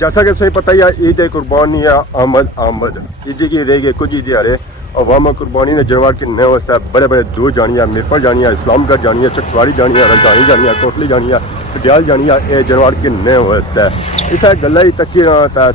जैसा कि सही पता ही है ईद कुर्बानी या आमद ईद की रह गए कुछ ईद हारे अवामा कुर्बानी ने जनवार के नए वास्ते बड़े बड़े दूर जानी है मिरपल जानी है इस्लामगढ़ जानी है चकसवाड़ी जानी है राजधानी जानी है कोटली जानी है पटियाल जानी है ये जनवार के नए वास्ते इस गल ही तकी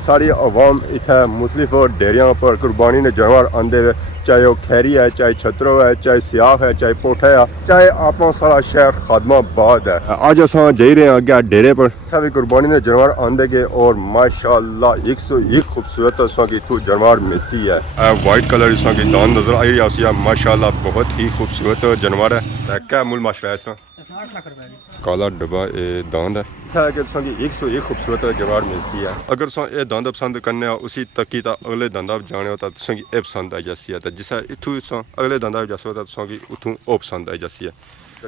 सारी अवाम इतना मुख्तलिफ डेरिया पर कुर्बानी ने जनवार आंदे हुए चाहे वो खैरी है चाहे छतरो है चाहे सियाह है चाहे पोठा है चाहे आप सारा शहर खादमाबाद है आज अस जा रहे हैं अगे डेरे पर भी कुर्बानी ने जानवर आंदे के और माशाअल्लाह 101 खूबसूरत इतू जानवर मिलती है वाइट कलर इसकी दान नजर आई रही है माशाअल्लाह बहुत ही खूबसूरत जानवर है क्या मूल माशा है इसका काला डब्बा ये दांद है कि 101 खूबसूरत जानवर मिलती है अगर ये दांद पसंद करने उसी तकी अगले दांदा जाने होता ये पसंद आई जाती है जिसा इतू अगले दांदा जैसे होता उतू वो पसंद आई जाती है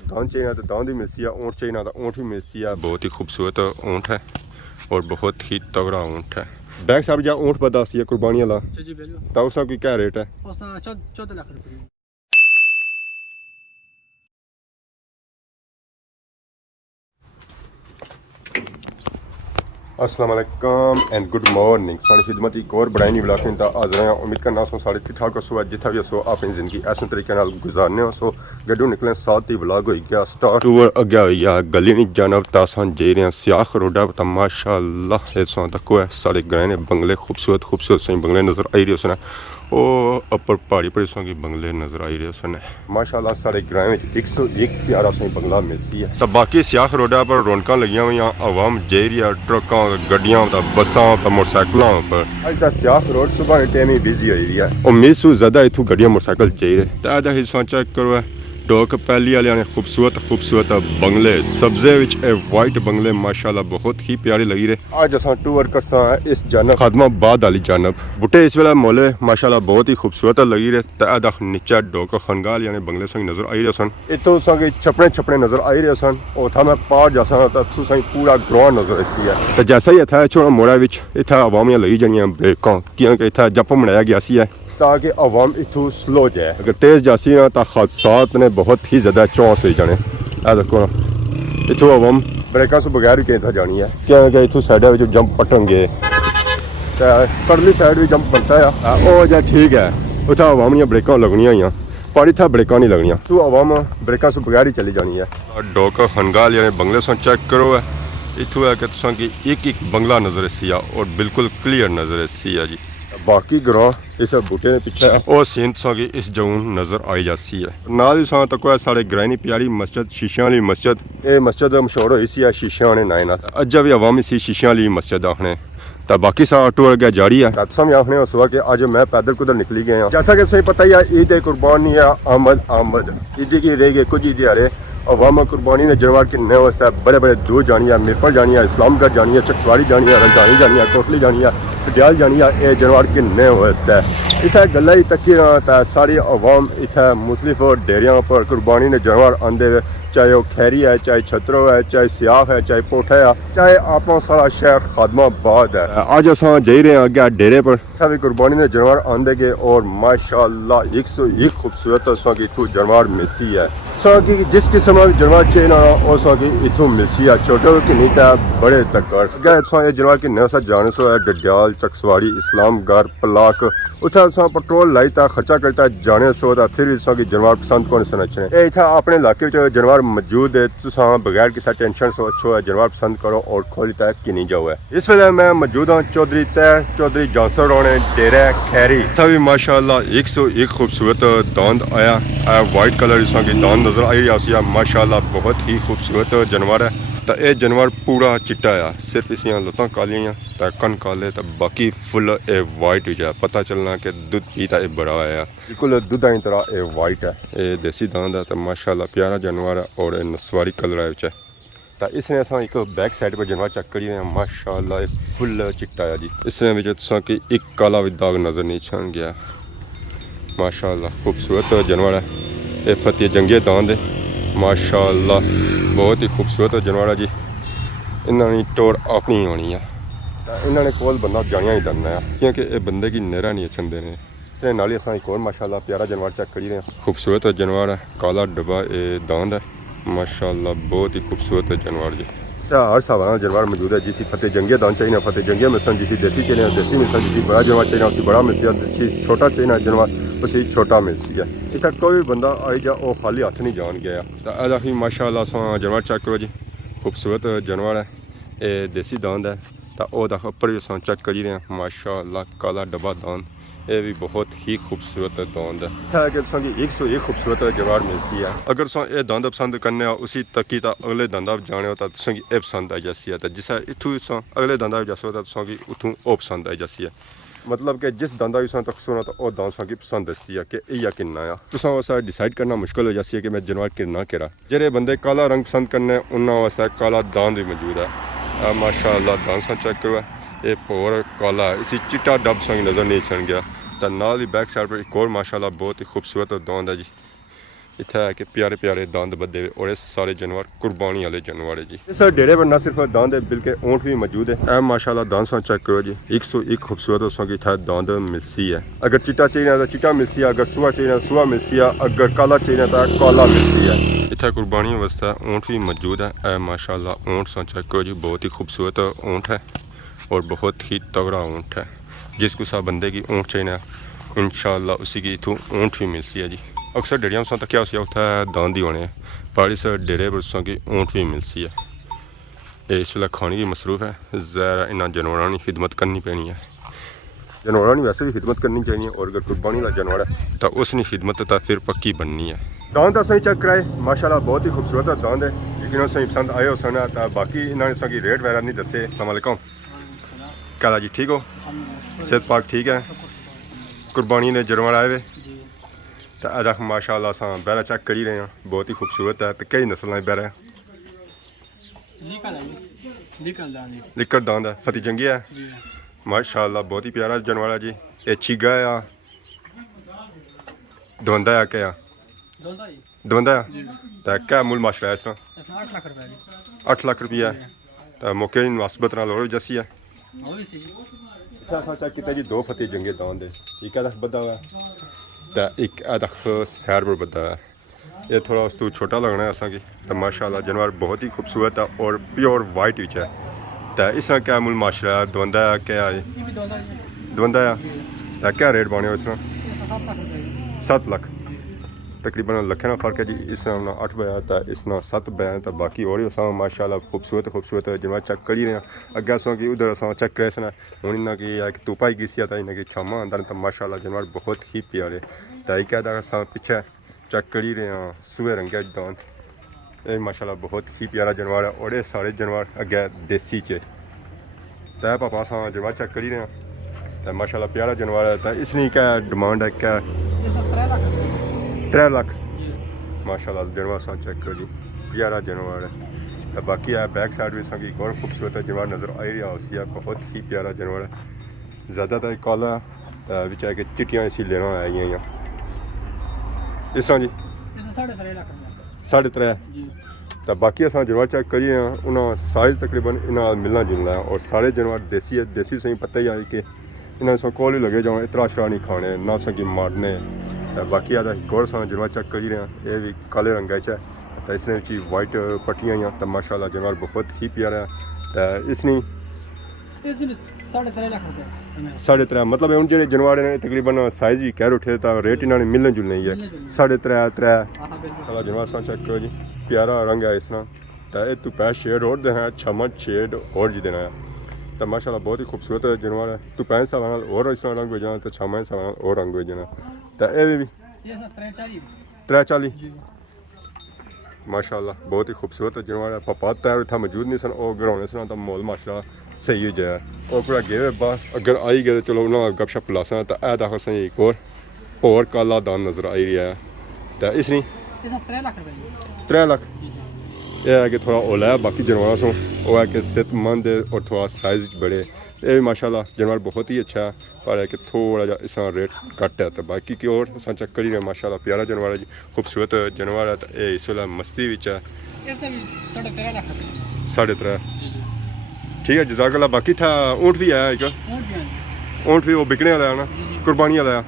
दांद चाहिए तो दांद भी मिलती है ऊँट चाहिए तो ऊँट भी मिलती है बहुत ही खूबसूरत ऊँट है और बहुत ही तगड़ा ऊँट है बैग साहब जहाँ ऊँट पर दस कुर्बानी वाला तो उसका क्या रेट है 14 लाख रुपये अस्सलाम वालेकुम एंड गुड मॉर्निंग सारी खिदमत एक और बड़ाई ब्लॉग में आज रहे हैं उम्मीद करना सो सारे ठीक ठाक हो जितना भी सो अपनी जिंदगी ऐसे तरीके गुजारने हो सो गड्डू निकले साथ ही ब्लॉग हो गया स्टार्ट टूर अगे हो गया गली नहीं जाना तासान जे रहे हैं सियाख रोडा पर माशाअल्लाह तक है सारे ग्रह ने बंगले खूबसूरत खूबसूरत सही बंगले नजर आई रहे उसने वो अपर पहाड़ी पर के बंगले नजर आई रहे उसने माशाअल्लाह सारे ग्राम में 101 प्यारा सही बंगला मिलती है तो बाकी सियाख रोडा पर रौनक लगी हुई आवाम जेरिया ट्रकों गड्डियां बसा मोटरसाइकिलों पर अज का सियाख रोड सुबह के टाइम ही बिजी हो रही है उम्मीद सू ज्यादा इतों गड्डियां मोटरसाइकिल चाहिए तो अज हिस्सा चेक करो डोक पैली वाले ने खूबसूरत खूबसूरत बंगले सब्जे विच वाइट बंगले माशाल्लाह बहुत ही प्यारे लगी रहे आज असा टूर करसा इस जानब खादमाबाद वाली जानब बूटे इस वेला मोले माशाल्लाह बहुत ही खूबसूरत लगी रहे तदा नीचा डोक खनगाल यानी बंगले संग नजर आई रहे सन इतो संग छपने छपने नजर आई रहे सन और था मैं पार जैसा तू संग पूरा ग्राउंड नजर आई है तो जैसा ही था छोड़ा मोड़ा विच इतना अवामियां लगी जानियां ब्रेकों क्योंकि इतना जंप बनाया गया सी है ताकि अवाम इतू स्लो जाए अगर तेज़ जासी ना तो हादसात ने बहुत ही ज़्यादा चौंस हो जाने देखो ना इतों अवाम ब्रेकों से बगैर भी कहीं जानी है क्योंकि इतों साइडा जंप पटनगे परली साइड भी जंप बनता है वो जा ठीक है उतना अवाम दी ब्रेकों लगनिया हुई पर इतना ब्रेकों नहीं लगनिया तू अवाम ब्रेकों से बगैर ही चली जानी है डोक हनगाल यानी बंगले से चेक करो है इतों है कि तुसा की एक बंगला नजर सी और बिल्कुल क्लीयर नजर सी है जी बाकी ग्रां इस बूटे ने पिछले और सीन की इस जून नजर आई जाती है नाल ही तक है साढ़े ग्रहणी प्यारी मस्जिद शीशियां वाली मस्जिद ये मस्जिद मशहूर हुई सी शीशियां वाले नाए नाल अज्जा भी अवामी सी शीशियां वाली मस्जिद आखने तो बाकी सारा टूर अगे जारी है भी आखने सुबह के आज मैं पैदल कुदर निकली गया जैसा कि सही पता ही है ईद कुर्बानी या आमद ईद की रह गए कुछ ईद हारे अवामा कुर्बानी ने जानवर के नए वास्ते बड़े बड़े दूर जानी है मिरपल जानी है इस्लामगढ़ जानी है चकसवाड़ी जानी है राजधानी जानी है कोटली जानी है पटियाल जानी है ये जानवर के नए वास्ते इस गल ही तकी सारी अवाम इतना मुख्तलिफ डेरिया पर कुर्बानी ने जानवर आंदे हुए चाहे वो खैरी है चाहे छतरो है चाहे सियाह है चाहे पोठा है चाहे आप सारा शहर खादमाबाद है आज अस जा रहे हैं अगे डेरे पर भी कुर्बानी ने जानवर आंदे के और माशाअल्लाह 101 खूबसूरत इतू जानवर मिलती है की जिस किस्म का जानवर चाहिए ना वो इतों मिलती है छोटे की नहीं था बड़े तक ये जानवर के नए जाने सो है डडियाल चकसवाड़ी इस्लामगढ़ पलाक उतना पेट्रोल लाई था खर्चा करता जाने सो फिर इसकी जानवर पसंद कौन सुनचने ये इतना अपने इलाके जानवर मौजूद है तुसा बगैर किसी टेंशन से अच्छो है जानवर पसंद करो और खोल तय कि नहीं जाओ है इस वे मैं मौजूद हाँ चौधरी तैर चौधरी जॉनसन रोने डेरा खैरी भी माशाअल्लाह 101 खूबसूरत दांद आया वाइट कलर इसकी दांद नजर आई रही है माशाअल्लाह बहुत ही खूबसूरत जानवर है तो यह जानवर पूरा चिट्टा आ सिर्फ इसलिए लत्तां कालियां तो कन काले तो बाकी फुल ए वाइट हो पता चलना कि दुध पीता ये बड़ा है बिल्कुल दुधा की तरह ये वाइट है ये देसी दांद है तो माशाअल्लाह प्यारा जानवर है और नसवारी कलर है तो इसने अस एक बैक साइड पर जानवर चेक करिए माशाअल्लाह ये फुल चिट्टा है जी इसने तुसा कि एक काला भी दाग नज़र नहीं छन गया माशाअल्लाह खूबसूरत जानवर है ये फतेह जंगे दांद है माशाअल्लाह बहुत ही खूबसूरत जानवर है जी इन्होंने टोर अपनी होनी है इन्होंने कोल बंदा जानिया ही करना है क्योंकि ये बंदे की नहरा नहीं छंदे ने इसने नाल ही अस एक और माशाअल्लाह प्यारा जानवर चेक करी रहे हैं खूबसूरत जानवर है काला डब्बा ये दांद है माशाअल्लाह बहुत ही खूबसूरत जानवर जी तो हर हिसाब जानवर मौजूद है। जिसी फतेह जंगिया दान चाहिए फतेह जंगिया मिलसन, जिसी देसी चाहिए देसी मिलसन, जिसी बड़ा जानवर चाहिए उसी बड़ा मिलसी है, जिसी छोटा चाहिए जानवर उसी छोटा मिलसी है। इतना कोई बंदा आई जा वो खाली हथ नहीं जान गया। तो अदा ही माशाअल्लाह जानवर चेक करो जी, खूबसूरत जानवर है, ये देसी दांद है। तो वह उपर भी अस चेक करी रहे हैं माशाअल्लाह काला डब्बा दांद, ये भी बहुत ही खूबसूरत दांद है। इतना कि तुसें 101 खूबसूरत जानवर मिलती है। अगर तुम ये दांद पसंद करने उसी तकी तो अगले दांदा जाने तो तुसें ये पसंद आई जासी है। तो जिस इतों अगले दांदा जासो तो तुसें उतों वह पसंद आई जासी है। मतलब कि जिस दांदा भी तकसो तो वह दांद तुसें पसंद दसी है कि इया किन्ना आ। तुसें वास्ते डिसाइड करना मुश्किल हो जासी है कि मैं जानवर किन्ना केड़ा। जेह्ड़े बंदे काला रंग पसंद करने उन्होंने वास्ते काला दांद भी मौजूद है। माशाअल्लाह दांद चेक करो, ये भोर काला है, इसी चिट्टा डब संग नज़र नहीं छन गया। तो नाल ही बैक साइड पर एक और माशाअल्लाह बहुत ही खूबसूरत दांद है जी। इतना है कि प्यारे प्यारे दांद बदे हुए और ये सारे जानवर कुर्बानी वाले जानवर है जी। इस डेरे पर ना सिर्फ दांद है बल्कि ऊँट भी मौजूद है। ए माशाअल्लाह दांद सा चेक करो जी, 101 खूबसूरत उसकी इतना दांद मिलसी है। अगर चिट्टा चाहिए तो चिट्टा मिलसी है, अगर सुहा चाहिए तो सुहा मिलसी है, अगर काला चाहिए तो काला मिलसी है। इतना कुर्बानी वास्ते ऊँट भी मौजूद है। ए माशाअल्लाह ऊँट सा चेक करो जी, बहुत ही खूबसूरत ऊँट है और बहुत ही तगड़ा ऊँट है। जिसको सा बंदे की ऊँट चाहिए इंशाअल्लाह उसी की इतों ऊँट भी मिलती है जी। अक्सर डेरिया में तो क्या उत्थे दांद ही होने पर इस डेरे पर उसों की ऊँट भी मिलती है। ये इस वेले खाने की मसरूफ है, ज़ाहिर इन्होंने जानवरों की खिदमत करनी पैनी है। जानवरों की वैसे भी खिदमत करनी चाहिए और अगर कुर्बानी का जानवर है तो उसकी खिदमत तो फिर पक्की बननी है। दांद असं चेक कराए माशाअल्लाह बहुत ही खूबसूरत दांद है। लेकिन असं पसंद आए हो सन तो बाकी इन्होंने असं रेट वगैरह नहीं दसे। अस्सलाम वालेकुम, क्या जी ठीक हो, सेहत पाक ठीक है, कुर्बानी ने जानवर आए हुए तो अज माशाअल्लाह अस बैरा चेक करी रहे हैं, बहुत ही खूबसूरत है। तो कई नस्लों बैरा है, लिकर दांद है, फतेह जंगिया है माशाअल्लाह बहुत ही प्यारा जानवर है जी। ये चीगा आ दवंदा आ क्या दवंदा तो क्या मूल माशरा है इस 8 लाख रुपया तो मौके मुनासबत नाल और जसी है। चेक किया जी 2 फतेह जंगे दांद है, एक अदख बदा हुआ तो एक अदख सैर पर बदा है। ये थोड़ा उस तो छोटा लगना है असा की। तो माशाअल्लाह जानवर बहुत ही खूबसूरत है और प्योर वाइट विच है। तो इसका क्या मूल माशरा है, दवंदा क्या है, दवंदा तो क्या रेट बने इसका 7 लाख तकरीबन लखे ना फर्क है जी। इस 8 बया तो इस 7 बया तो बाकी और ही अस माशाअल्लाह खूबसूरत खूबसूरत जानवर चेक करी रहे हैं। अगे असों की उधर अस चेक करे सन हूँ इन्हें की एक तुपा ही किसी तो इन्हें छामा अंदर तो माशाअल्लाह जानवर बहुत ही प्यारे। तो एक अस पिछे चेक करी रहे हैं सूहे रंगे दांद, ये माशाअल्लाह बहुत ही प्यारा जानवर है और ये सारे जानवर अगे देसी च। तो पापा अस जानवर चेक करी रहे हैं तो माशाअल्लाह प्यारा जानवर है। तो इसकी क्या डिमांड है, क्या 3 लाख माशाअल्लाह जानवर अस चेक करो जी, प्यारा जानवर है। तो बाकी है बैक साइड भी अस एक और खूबसूरत जानवर नज़र आ रहा उसी है, बहुत ही प्यारा जानवर है। ज़्यादातर काला बिच है कि चिट्टियाँ इसी लेना आई हैं इस तरह जी 3.5 तो बाकी अस जानवर चेक करिए उन्होंने साइज तकरीबन इन्होंने मिलना जुलना है और सारे जानवर देसी है। देसी सही पता ही आई कि इन्हें सौ कोल ही लगे जाओ इतरा शरा नहीं खाने ना सकी मारने। बाकी आधा एक और जानवर चेक करी रहे हैं, ये भी काले रंग है तो इसने की वाइट पट्टियाँ हैं। तो माशाअल्लाह जानवर बहुत ही प्यारा है। तो इसने 3.5 मतलब हूँ जो जानवर ने तकरीबन साइज भी कह उठे तो रेट इन्होंने मिलने जुलने ही है 3.5 जानवर सा चेक करो जी, प्यारा रंग है इसना। तो ये तो पै शेड और देना है, छमा शेड और जी देना है। तो माशाअल्लाह बहुत ही खूबसूरत जानवर है। तो 5 साल और इस रंग हो जाना तो 6 साल और रंग हो जाना। तो ये भी 3.40 माशाअल्लाह बहुत ही खूबसूरत जानवर है। पपात तैयार इतना मौजूद नहीं सन और ग्राउंड सन तो मोल माशा सही हो जाए और पूरा गे बस अगर आई गए चलो उन्होंने गपशप लासा तो यह दखो सही एक और काला दान नज़र आई रहा है। तो इसनी 3 लाख यह है कि थोड़ा ओला है बाकी जानवरों से वो है कि सेहतमंद और थोड़ा साइज बड़े। ये भी माशाअल्लाह जानवर बहुत ही अच्छा है पर है कि थोड़ा जा इस रेट घट है। तो बाकी की और अस चेक करी रहे माशाअल्लाह प्यारा जानवर है जी, खूबसूरत जानवर है। तो ये इस वेले मस्ती विच है 3.5 ठीक है जज़ाकल्लाह। बाकी था ऊँट भी आया एक ऊँट भी वो बिकने वाला है ना, कुर्बानी वाला है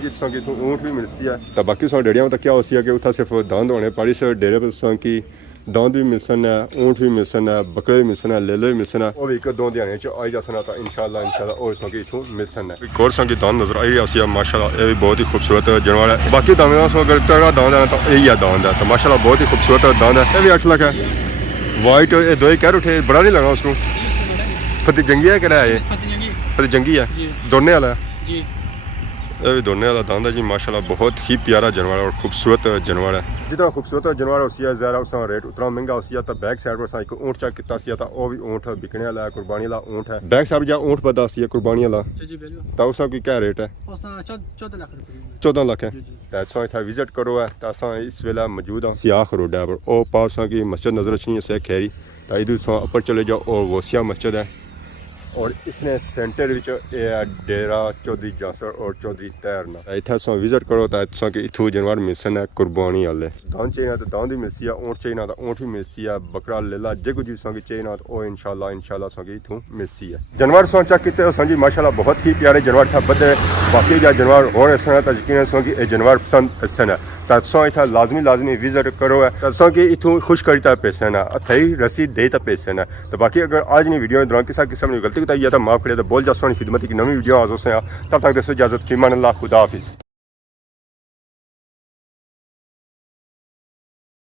ऊँट भी मिलती है। तो बाकी डेरिया में तो क्या होती है कि उतना सिर्फ दांद होने पड़ी से डेरे पर की दांद भी मिलसन है, ऊँट भी मिलसन है, बकरे भी मिलसन है, लेले भी मिलसन है। वो भी एक दो दिहाड़े च आई जासन तो इंशाल्लाह और संगी इथों मिलसन है। एक और संगी दांद नजर आई रही है माशाल्लाह, ये भी बहुत ही खूबसूरत जानवर है। बाकी दांदों से अगर तगड़ा दांद है तो यही है दांद है, तो माशाल्लाह बहुत ही खूबसूरत दांद है। ये भी 8 लाख है। वाइट ये दो ही कह उठे, बड़ा नहीं लगा उसको। फतेह जंगी है करा है, फतेह जंगी है, दोने वाला जी, ये भी दोने वाला दांद है जी माशाल्लाह। बहुत ही प्यारा जानवर है और खूबसूरत जानवर है। जितना खूबसूरत जानवर उसी है ज़रा उसका रेट उतना महंगा उसी है। तो बैक साइड पर एक ऊँट चेक किया सी, वो भी ऊँट बिकने वाला है, कुर्बानी वाला ऊँट है। बैक साइड जा ऊँट पता सी है कुर्बानी वाला, तो उसका की क्या रेट है? 14 लाख है। तो इतना विजिट करो है। तो अस इस वेला मौजूद हाँ सियाख रोड पर, वो पास की मस्जिद नजर अच्छी है शेख खैरी। तो इधर ऊपर चले जाओ और वोसिया मस्जिद है, और इसने सेंटर डेरा चौधरी जासर और चौधरी तैरना। इतना विजिट करो तो कि इथू जानवर मिलसन है कुर्बानी वाले। दांद चाहिए तो दांद भी मिलसी है, ऊँट चाहिए तो ऊँट भी मिलसी है, बकरा लेला जो कुछ भी चाहिए तो वो इंशाल्लाह इथू मिलसी है। जानवर चेक किए संजी माशाल्लाह बहुत ही प्यारे जानवर था बदे। बाकी जो जानवर और ऐसा है तो यकीन कि जानवर पसंद ऐसा है। तो इतना लाजमी विजिट करो है। तो कि इथू खुश करता पैसे ना थी रसीद दे पैसे ना। तो बाकी अगर आज नहीं वीडियो दौरान किसी किस्म की गलती बताई है तो माफ़ करे। तो बोल जा सोनी खिदमत की नवी वीडियो आज उससे तब तक दसो इजाजत फीमान अल्लाह खुदा हाफिज़।